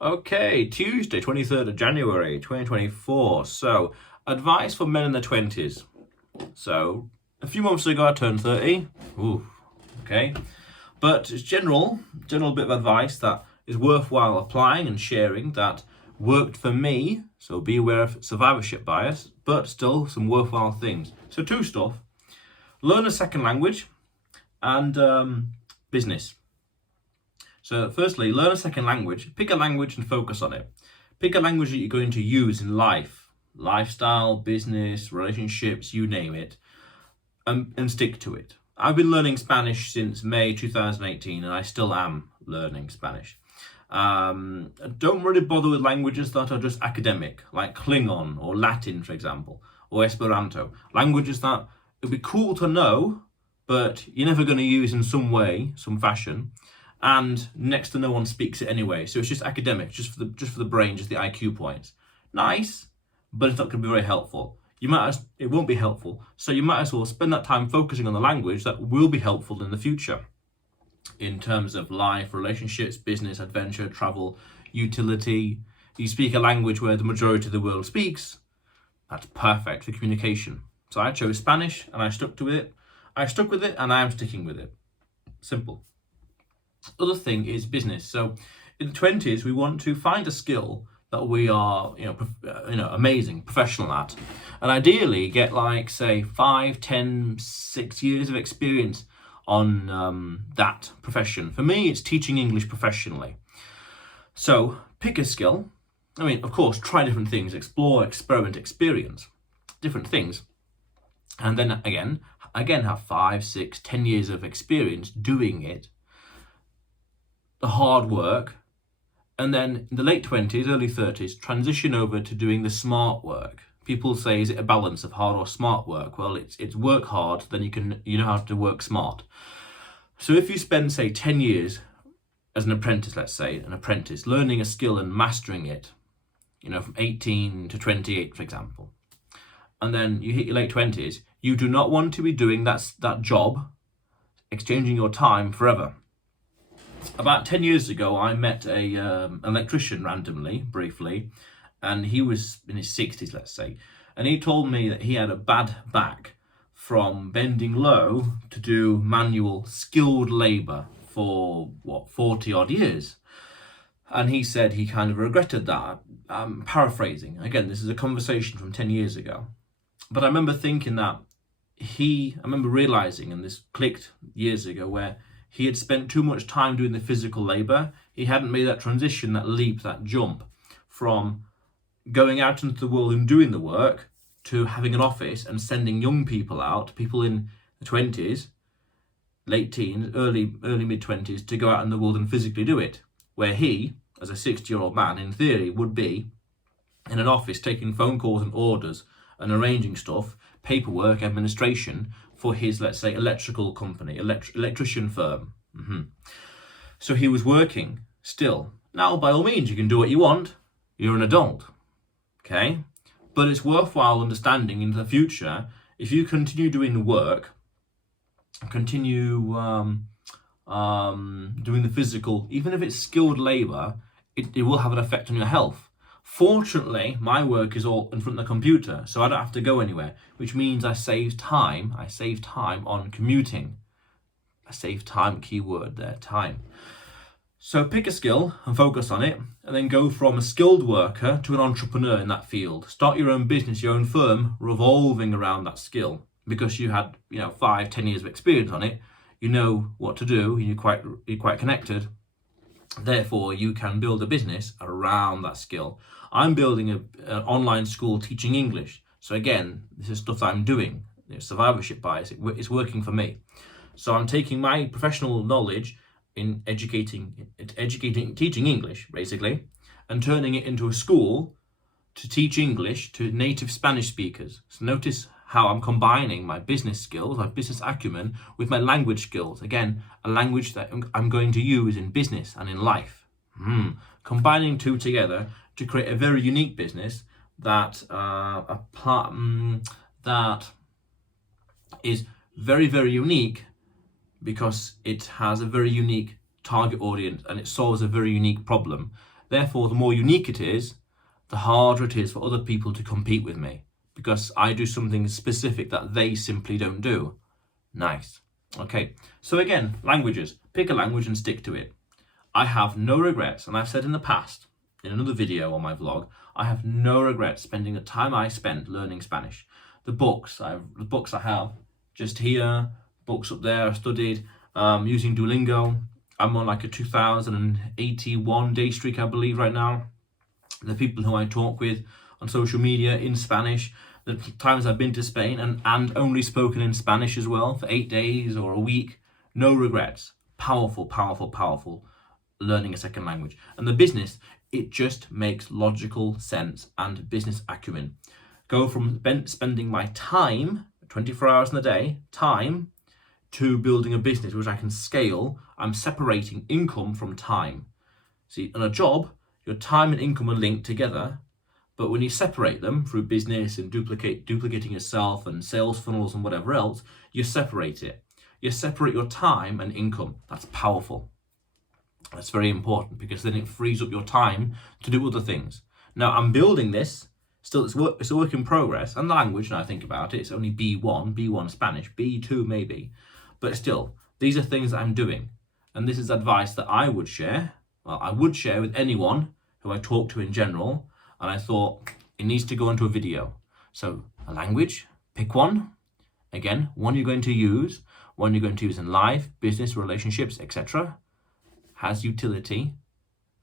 Okay, Tuesday, 23rd of January, 2024. So, advice for men in their 20s. So, a few months ago I turned 30. Ooh, okay. But it's general bit of advice that is worthwhile applying and sharing that worked for me. So, be aware of survivorship bias, but still some worthwhile things. So, two stuff: learn a second language and business. So firstly, learn a second language. Pick a language and focus on it. Pick a language that you're going to use in life, lifestyle, business, relationships, you name it, and stick to it. I've been learning Spanish since May 2018, and I still am learning Spanish. Don't really bother with languages that are just academic, like Klingon or Latin, for example, or Esperanto. Languages that it'd be cool to know, but you're never going to use in some way, some fashion, and next to no one speaks it anyway. So it's just academic, just for the brain, just the IQ points. Nice, but it's not going to be very helpful. It won't be helpful. So you might as well spend that time focusing on the language that will be helpful in the future, in terms of life, relationships, business, adventure, travel, utility. You speak a language where the majority of the world speaks. That's perfect for communication. So I chose Spanish and I stuck with it, and I am sticking with it. Simple. Other thing is business. So in the 20s, we want to find a skill that we are, amazing, professional at, and ideally get like, say, 5, 10, 6 years of experience on that profession. For me, it's teaching English professionally. So pick a skill. I mean, of course, try different things, explore, experiment, experience different things, and then again have 5, 6, 10 years of experience doing it, the hard work, and then in the late 20s, early 30s, transition over to doing the smart work. People say, is it a balance of hard or smart work? Well, it's work hard, then you know how to work smart. So if you spend, say, 10 years as an apprentice, let's say, learning a skill and mastering it, from 18 to 28, for example, and then you hit your late 20s, you do not want to be doing that job, exchanging your time forever. About 10 years ago, I met an electrician randomly, briefly, and he was in his 60s, let's say, and he told me that he had a bad back from bending low to do manual skilled labour for 40 odd years. And he said he kind of regretted that. I'm paraphrasing. Again, this is a conversation from 10 years ago. But I remember thinking that I remember realising, and this clicked years ago, where he had spent too much time doing the physical labour. He hadn't made that transition, that leap, that jump from going out into the world and doing the work to having an office and sending young people out, people in the 20s, late teens, early mid-20s, to go out in the world and physically do it. Where he, as a 60-year-old man, in theory, would be in an office taking phone calls and orders and arranging stuff, paperwork, administration, for his, let's say, electrical company, electrician firm. So he was working still. Now, by all means, you can do what you want. You're an adult, okay? But it's worthwhile understanding in the future, if you continue doing the work, continue doing the physical, even if it's skilled labour, it will have an effect on your health. Fortunately, my work is all in front of the computer, so I don't have to go anywhere, which means I save time. I save time on commuting. I save time, keyword there, time. So pick a skill and focus on it, and then go from a skilled worker to an entrepreneur in that field. Start your own business, your own firm, revolving around that skill, because you had 5, 10 years of experience on it. You know what to do. You're quite connected. Therefore, you can build a business around that skill. I'm building an online school teaching English. So again, this is stuff that I'm doing. Survivorship bias, it's working for me. So I'm taking my professional knowledge in teaching English, basically, and turning it into a school to teach English to native Spanish speakers. So notice how I'm combining my business skills, my business acumen, with my language skills. Again, a language that I'm going to use in business and in life. Combining two together to create a very unique business that is very, very unique, because it has a very unique target audience and it solves a very unique problem. Therefore, the more unique it is, the harder it is for other people to compete with me, because I do something specific that they simply don't do. Nice. Okay, so again, languages. Pick a language and stick to it. I have no regrets, and I've said in the past, in another video on my vlog, I have no regrets spending the time I spent learning Spanish. The books I have just here, books up there I studied, using Duolingo. I'm on like a 2081 day streak, I believe, right now. The people who I talk with on social media in Spanish, the times I've been to Spain and only spoken in Spanish as well for 8 days or a week, no regrets. Powerful, powerful, powerful learning a second language. And the business, it just makes logical sense and business acumen. Go from spending my time, 24 hours in a day, time, to building a business which I can scale. I'm separating income from time. See, on a job, your time and income are linked together, but when you separate them through business and duplicating yourself and sales funnels and whatever else, you separate it. You separate your time and income. That's powerful. That's very important, because then it frees up your time to do other things. Now, I'm building this. Still, it's a work in progress. And the language, now I think about it, it's only B1 Spanish, B2 maybe. But still, these are things that I'm doing. And this is advice that I would share. Well, I would share with anyone who I talk to in general. And I thought it needs to go into a video. So a language, pick one. Again, one you're going to use, one you're going to use in life, business, relationships, etc. Has utility.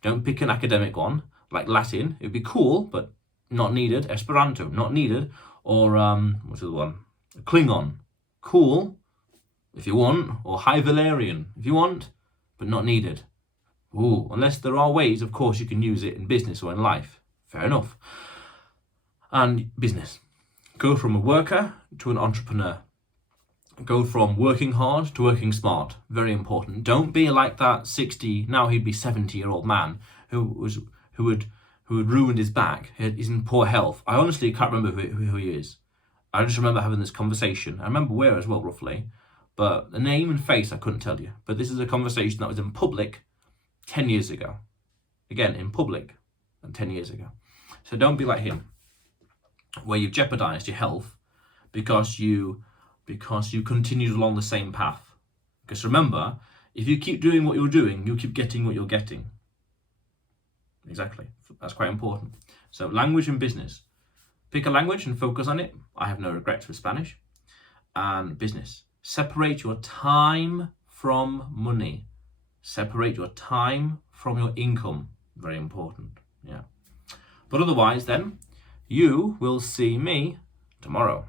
Don't pick an academic one, like Latin. It'd be cool, but not needed. Esperanto, not needed. Or, what's the other one? Klingon. Cool, if you want. Or High Valerian, if you want, but not needed. Ooh, unless there are ways, of course, you can use it in business or in life. Fair enough. And business. Go from a worker to an entrepreneur. Go from working hard to working smart. Very important. Don't be like that 60, now he'd be 70-year-old man who had ruined his back. He's in poor health. I honestly can't remember who he is. I just remember having this conversation. I remember where as well, roughly. But the name and face, I couldn't tell you. But this is a conversation that was in public 10 years ago. Again, in public 10 years ago. So don't be like him, where you've jeopardized your health because you continued along the same path. Because remember, if you keep doing what you're doing, you'll keep getting what you're getting. Exactly. That's quite important. So language and business. Pick a language and focus on it. I have no regrets with Spanish. And business. Separate your time from money. Separate your time from your income. Very important. Yeah. But otherwise then, you will see me tomorrow.